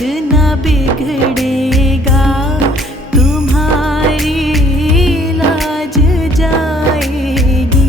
न बिगड़ेगा, तुम्हारी लाज जाएगी।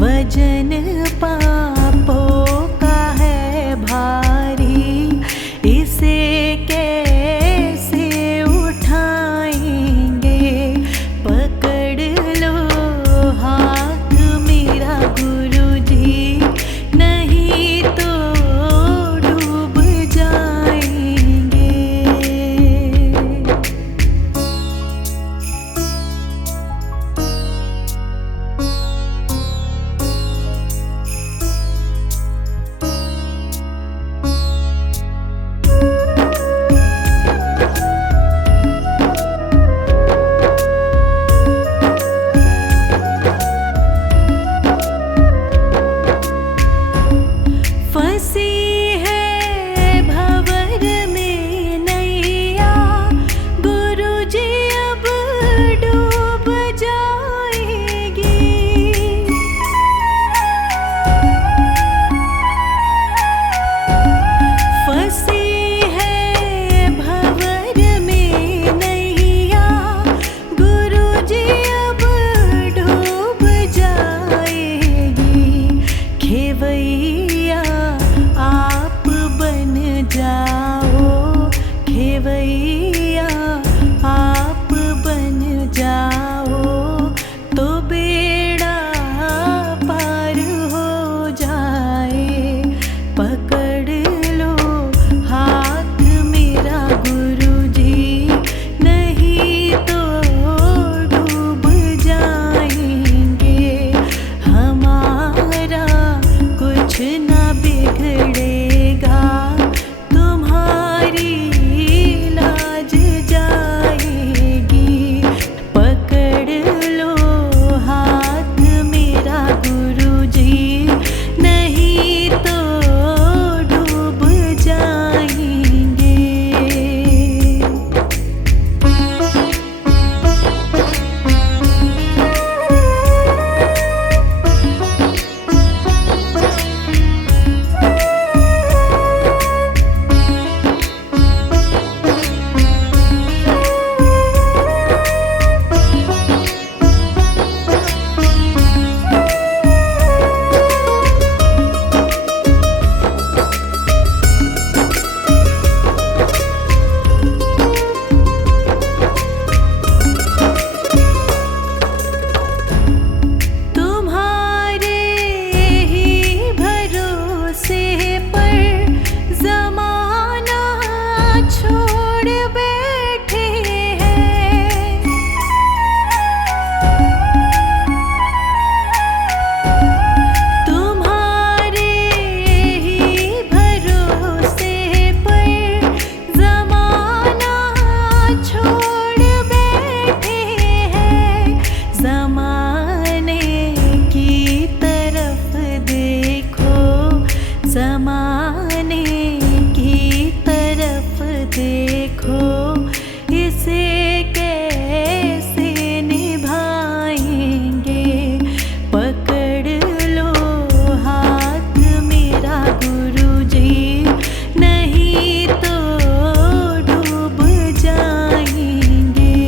वजन पापों का है भारी, इसे कैसे उठाएंगे। पकड़ लो हाथ मेरा गुरुजी, नहीं तो डूब जाएंगे। खेवैया आप बन जाओ, तो बेड़ा पार हो जाए। पकड़ लो हाथ मेरा गुरुजी, नहीं तो डूब जाएंगे। हमारा कुछ न बिगड़ेगा, तुम्हारी लाज जाएगी। पकड़ लो हाथ मेरा गुरुजी, नहीं तो डूब जाएंगे। ज़माने की तरफ देखो, इसे कैसे निभाएंगे। पकड़ लो हाथ मेरा गुरुजी, नहीं तो डूब जाएंगे।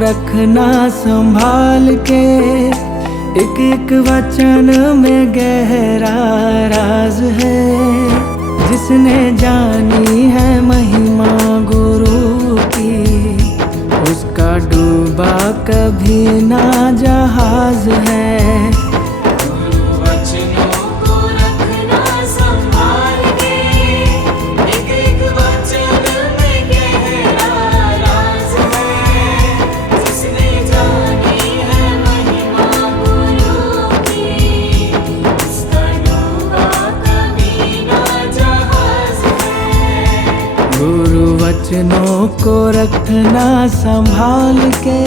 रखना संभाल के, एक एक वचन में गहरा राज है। जिसने जानी है महिमा गुरु की, उसका डूबा कभी ना जहाज है। गुरु वचनों को रखना संभाल के।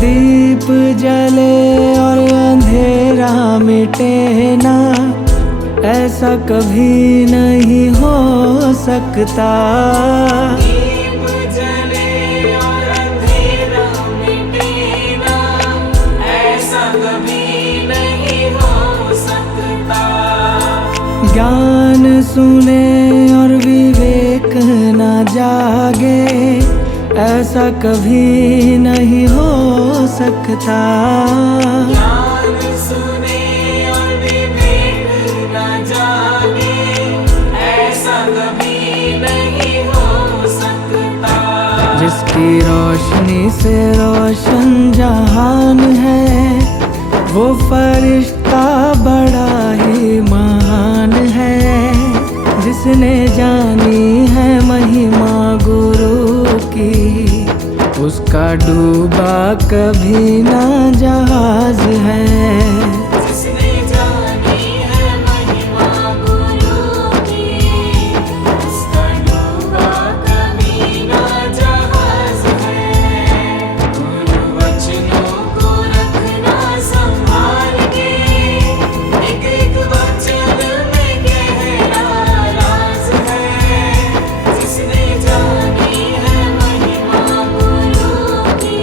दीप जले और अंधेरा मिटे ना, ऐसा कभी नहीं हो सकता। दीप जले और अंधेरा मिटे ना, ऐसा कभी नहीं हो सकता। ज्ञान सुने और विवेक न जागे, ऐसा कभी नहीं हो सकता। ज्ञान सुने और विवेक न जागे, ऐसा कभी नहीं हो सकता। जिसकी रोशनी से रोशन जहान है, वो फरिश्ता बड़ा ही महान है। जिसने जानी है महिमा गुरु की, उसका डूबा कभी ना जहाज है। जिसने जानी है महिमा गुरु की, उसका डूबा कभी ना जहाज है। गुरु वचनों को रखना संभाल के, एक एक वचन में गहरा राज है। जिसने जानी है महिमा गुरु की,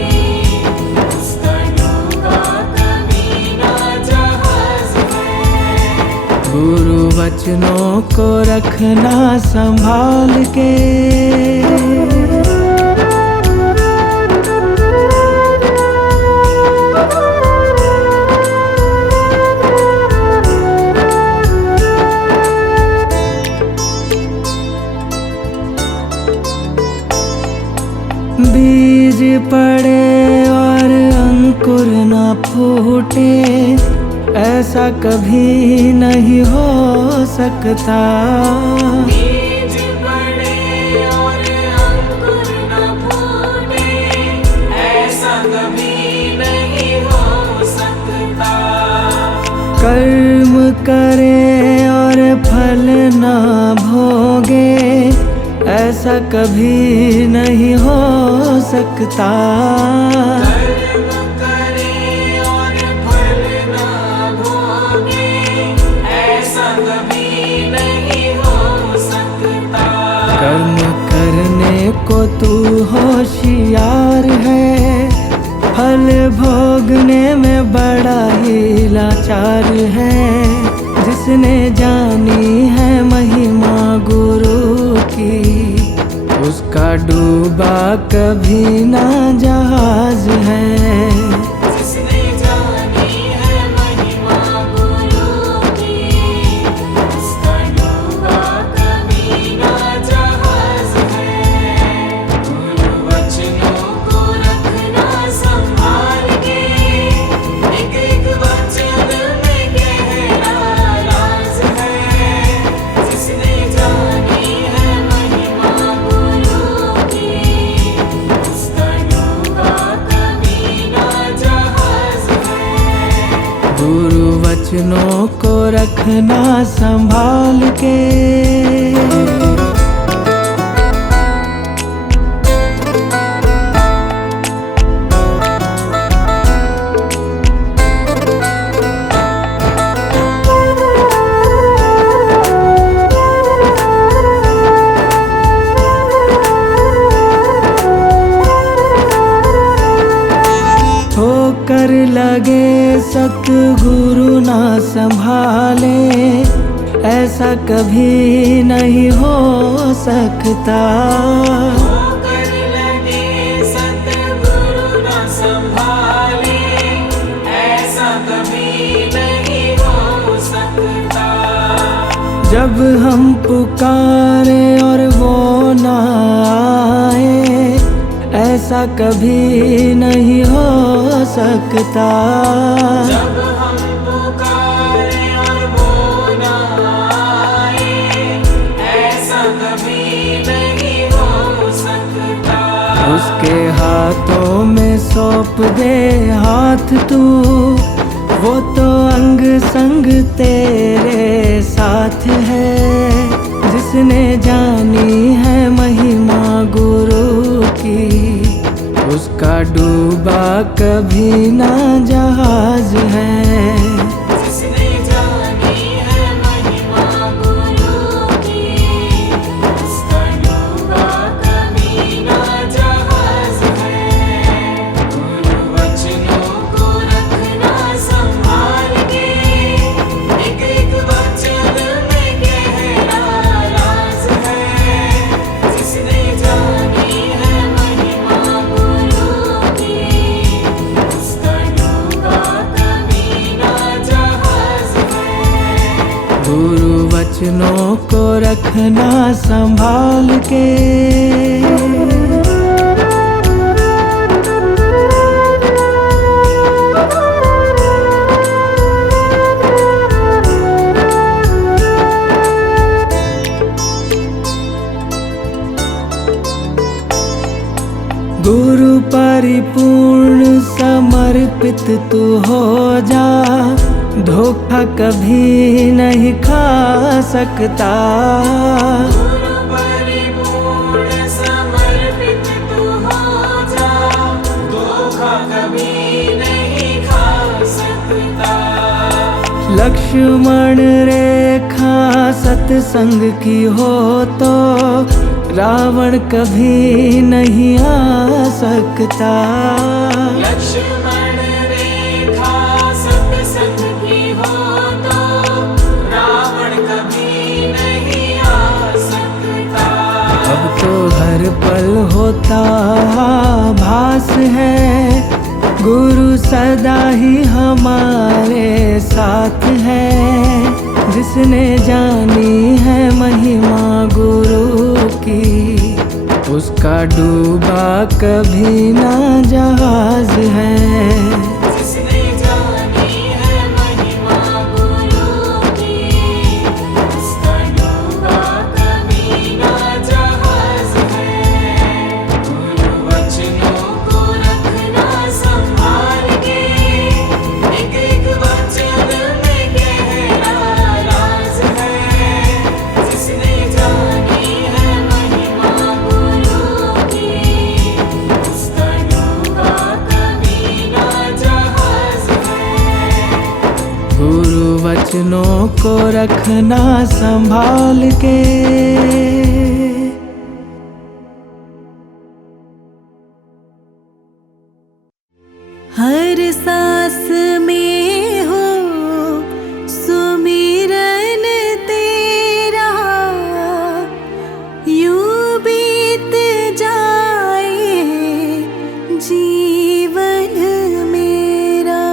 उसका डूबा कभी ना जहाज है। गुरु वचनों को रखना संभाल के। बीज पड़े और अंकुर न फूटे, ऐसा कभी नहीं हो सकता। बीज पड़े और अंकुर न फूटे, ऐसा कभी नहीं हो सकता। कर्म करे और फल न भोगे, ऐसा कभी नहीं हो सकता। कर्म करे और फल ना भोगे, ऐसा कभी नहीं हो सकता। कर्म करने को तू होशियार है, फल भोगने में बड़ा ही लाचार है। जिसने जानी है महिमा गुरु की, उसका डूबा कभी ना जहाज है। जिसने जानी है महिमा गुरु की, उसका डूबा कभी ना जहाज है। गुरु वचनों को रखना संभाल के, एक एक वचन में गहरा राज है। जिसने जानी है महिमा गुरु की, उसका डूबा कभी ना जहाज है। गुरु वचनों को रखना संभाल के। सतगुरु ना संभाले ऐसा कभी नहीं हो सकता। होकर लगे सतगुरु न संभाले ऐसा कभी नहीं हो सकता। जब हम पुकारे और वो ना आए ऐसा कभी नहीं हो सकता। जब हम पुकारे और वो न आए ऐसा कभी नहीं हो सकता। उसके हाथों में सौंप दे हाथ तू, वो तो अंग संग तेरे साथ है। जिसने जानी है महिमा गुरु की, उसका डूबा कभी ना जहाज है। जिसने जानी है महिमा गुरु की, उसका डूबा कभी ना जहाज है। गुरु वचनों को रखना संभाल के, एक एक वचन में गहरा राज है। जिसने जानी है महिमा गुरु की, उसका डूबा कभी ना जहाज है। गुरु वचनों को रखना संभाल के। गुरु परिपूर्ण समर्पित तू हो जा, धोखा कभी नहीं खा सकता। गुरु परिपूर्ण समर्पित तू हो जा, धोखा कभी नहीं खा सकता। लक्ष्मण रेखा सत्संग की हो तो रावण कभी नहीं आ सकता। लक्ष्मण रेखा सत्संग की हो तो रावण कभी नहीं आ सकता। अब तो हर पल होता भास है, गुरु सदा ही हमारे साथ है। जिसने जानी है महिमा गुरु की, उसका डूबा कभी ना जहाज है। जिसने जानी है महिमा गुरु की, उसका डूबा कभी ना जहाज है। गुरु वचनों को रखना संभाल के, एक एक वचन में गहरा राज है। जिसने जानी है महिमा गुरु की, उसका डूबा कभी ना जहाज है। गुरु वचनों को रखना संभाल के। हर सांस में हो सुमिरन तेरा, यूं बीत जाए जीवन मेरा।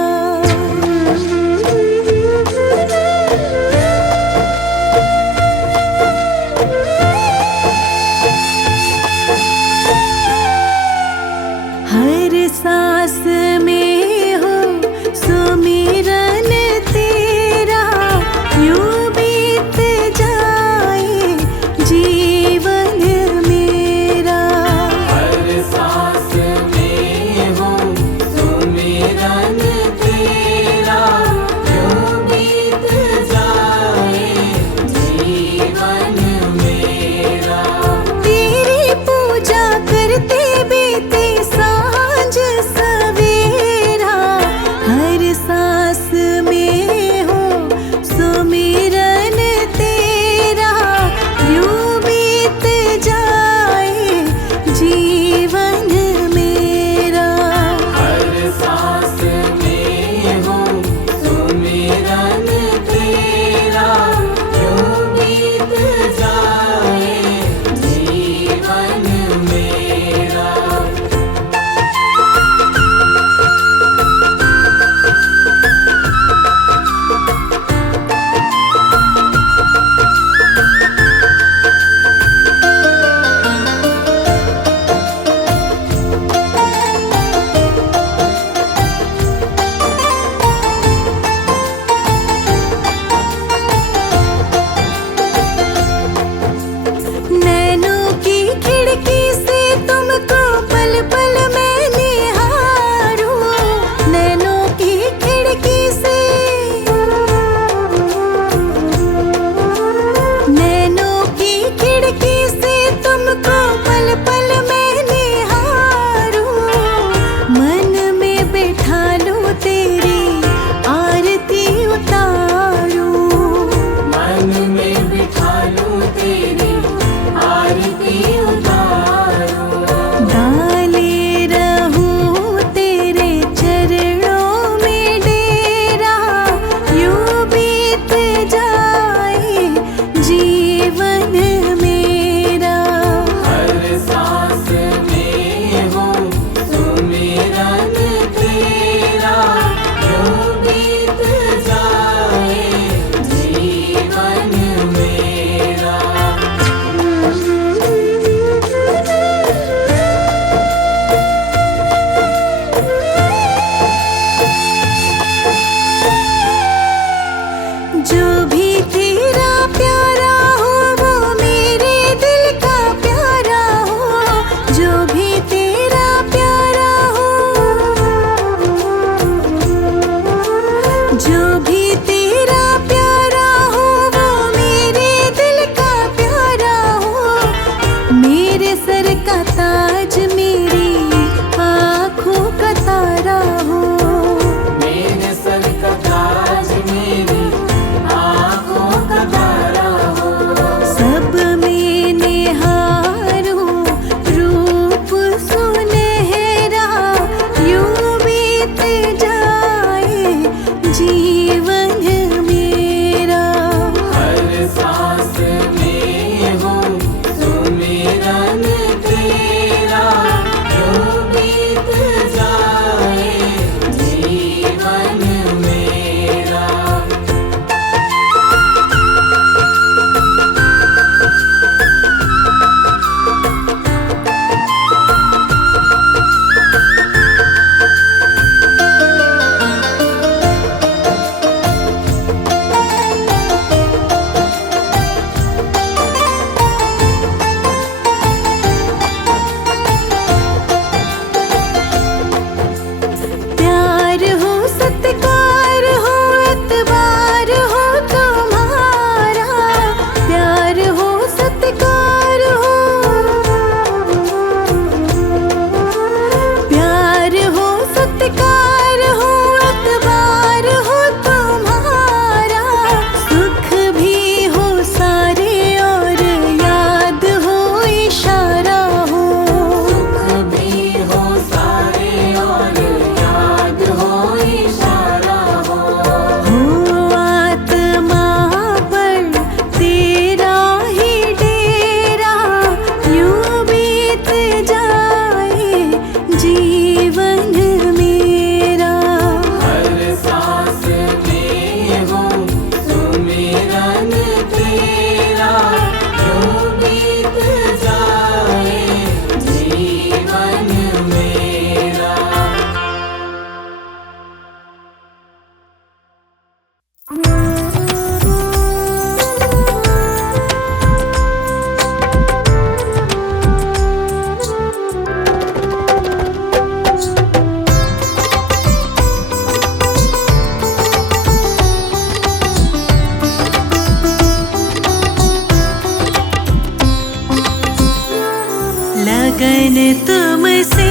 लगन तुमसे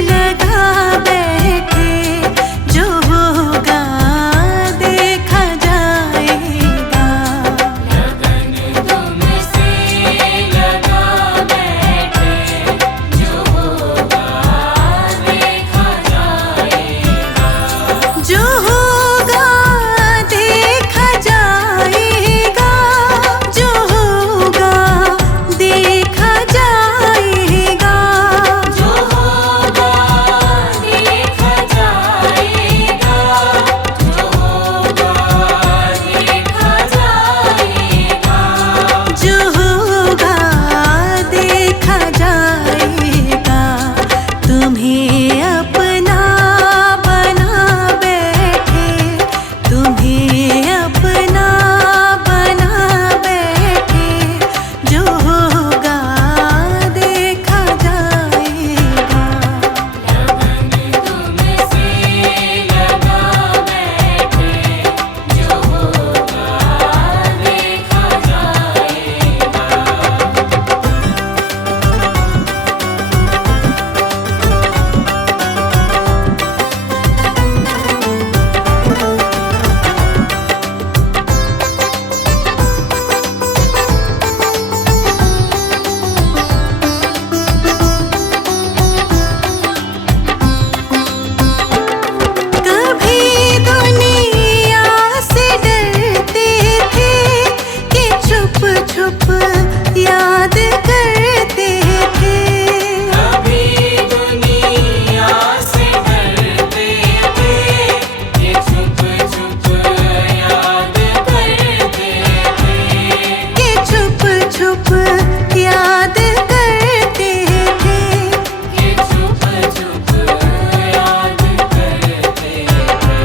लगा बैठे, जो होगा देखा जाएगा। लगन तुमसे लगा बैठे, जो होगा देखा जाएगा। जो होगा देखा जाएगा, जो होगा देखा जाएगा। जो होगा देखा जाएगा, जो होगा देखा जाएगा। जो होगा देखा जाएगा। तुम्हें अपना बना बैठे, तुम्हें अपना बना बैठे, जो होगा देखा जाएगा। लगन तुमसे लगा बैठे, जो होगा देखा जाएगा। कभी दुनिया से डरते थे कि छुप छुप याद करते थे। कभी दुनिया से डरते थे कि छुप छुप याद करते थे। कि छुप छुप याद करते थे। कि छुप छुप याद करते थे।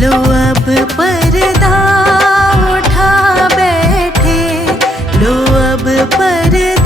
लो अब पर्दा उठा बैठे, लो अब पर्दा